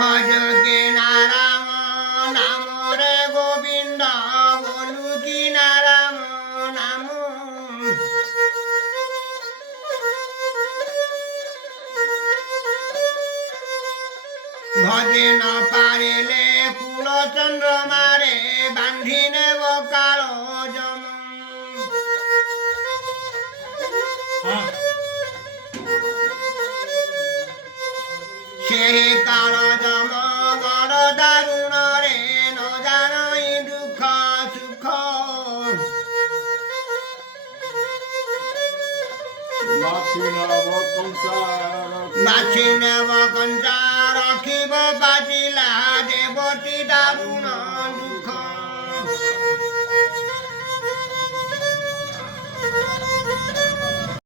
ভজ কে নারাম নাম রে গোবিন্দ বলু কি নারাম নাম ভজে ন পারিলে কুল চন্দ্রমারে বান্ধি নেব কাল জম সেই কাল জম বড় দারুণ রে ন জানই দুঃখ সুখ বাছি নেব কঞ্চা রাখিব পাচিলা দেবতী দারুণ